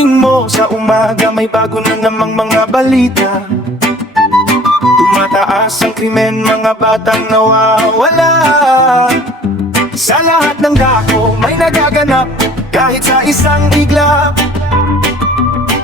Pagising mo sa umaga, may bago na namang mga balita. Tumataas ang krimen, mga batang nawawala. Sa lahat ng dako may nagaganap, kahit sa isang iglap.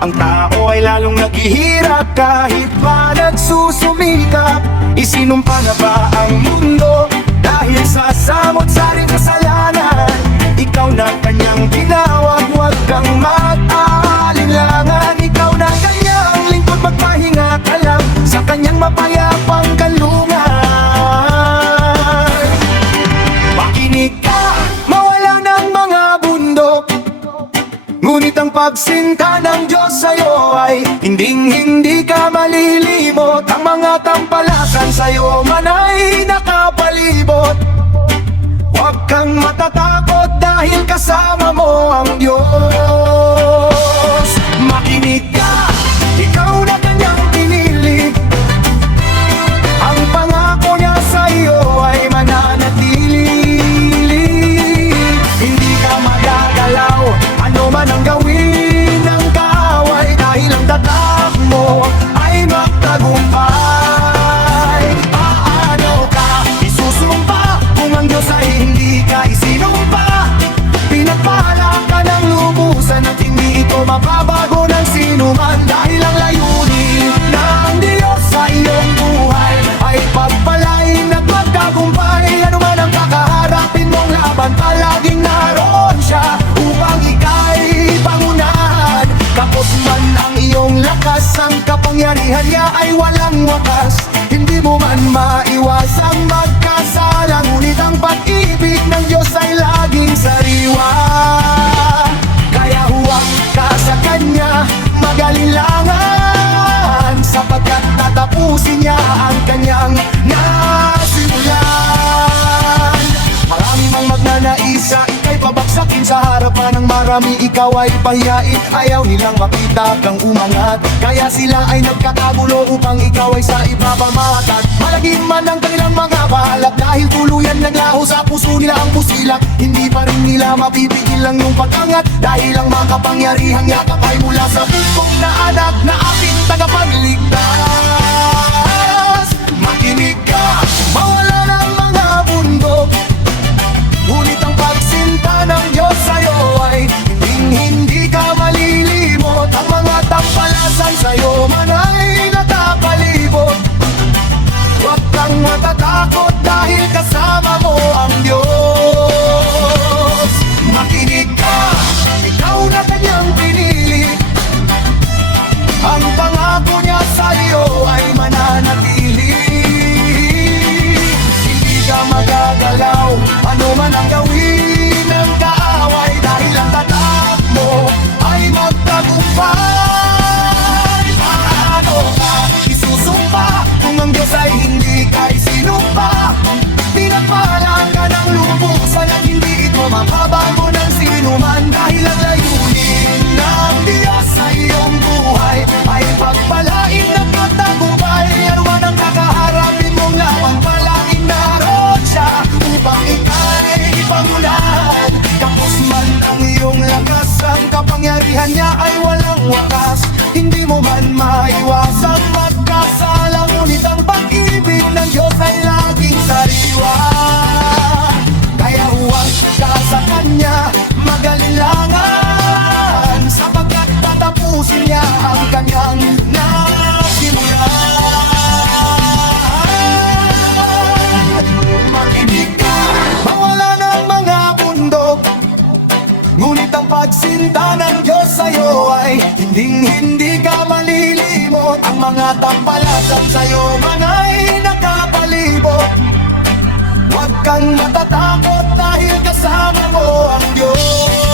Ang tao ay lalong naghihirap, kahit pa nagsusumikap. Isinumpa na ba ang mundo dahil sa samot-saring kasalanan? Ikaw na kanyang tinawag, huwag kang mag-aalinlangan. Ikaw na kanyang lingkod, magpahinga ka lang sa kanyang mapayapang kalungan. Makinig ka, mawala ng mga bundok, ngunit ang pagsinta ng Diyos sa'yo ay hinding-hindi ka malilimot. Ang mga tampalasan sa'yo man ay nakapalibot. Huwag kang matatakot dahil kasama mo ang Diyos. Makinig ka, ikaw na kanyang pinili. Ang pangako niya sa'yo ay mananatili. Hindi ka magagalaw, ano man ang gawin ng kaaway, dahil ang tatak mo ay magtagumpay. Paano ka isusumpa kung ang Diyos ay hindi ka isinumpa? Pinagpala ka ng lubusan at hindi ito mababago ng sinuman, dahil ang layunin ng Diyos sa iyong buhay ay pagpalain at magtagumpay. Ano man ang kakaharapin mong laban, palaging naroon siya upang ika'y pangunahan. Kapos man ang iyong lakas, ang kapangyarihan niya ay walang wakas. Hindi mo man maiwasang magkasala, ngunit ang pag-ibig ng Diyos ay laging sariwa. Kaya huwag ka sa Kanya mag-alinlangan, sapagkat tatapusin niya ang Kanyang nasimulan. Marami mang magnanaisa, ika'y pabagsakin sa harapan ng marami. Ikaw ay pahiyain, ayaw nilang makita kang umangat. Kaya sila ay nagkakagulo upang ikaw ay sa iba pamatat. Malagim man ang kanilang mga balak, dahil tuluyan naglaho sa puso nila ang pusilak. Hindi pa rin nila mapipigil ang iyong pag-angat, dahil ang makapangyarihang yakap ay mula sa bukong na anak na ating tagapagligtas. Makinig ka, mawala ng mga bundok, ngunit ang pagsinta ng Diyos sa'yo ay hindi ka malilimot. Ang mga tampalasan sa'yo man ay nakapalibot. Huwag kang matatakot dahil kasama mo ang Diyos. Makinig ka, ikaw na kanyang pinili. Ang pangako niya sa'yo ay mananatili. Hindi ka magagalaw, ano man ang gawin ng kaaway, dahil ang tatak mo ay magtagumpay. Paano ka isusumpa kung ang Diyos ay hindi ka isinumpa? Pinagpala ka ng lubusan at hindi ito mababago ng sinuman, dahil ang layunin ng Diyos sa iyong buhay ay pagpalain at magtagumpay. Ano man ang kakaharapin mong labang, palaging naroon siya upang ika'y pangunahan. Kapos man ang iyong lakas, ang kapangyarihan niya ay walang wakas. Hindi mo man maiwasang magkasala, ngunit ang pag-ibig ng Diyos ay laging sariwa. Kaya huwag ka sa Kanya mag-alinlangan, sapagkat tatapusin niya ang Kanyang nasimulan. Makinig ka, mawala ng mga bundok, ngunit ang pagsinta ng Diyos sa'yo ay hinding-hindi ka malilimot. Ang mga tampalasan sa'yo man ay nakapalibot. Huwag kang matatakot dahil kasama mo ang Diyos.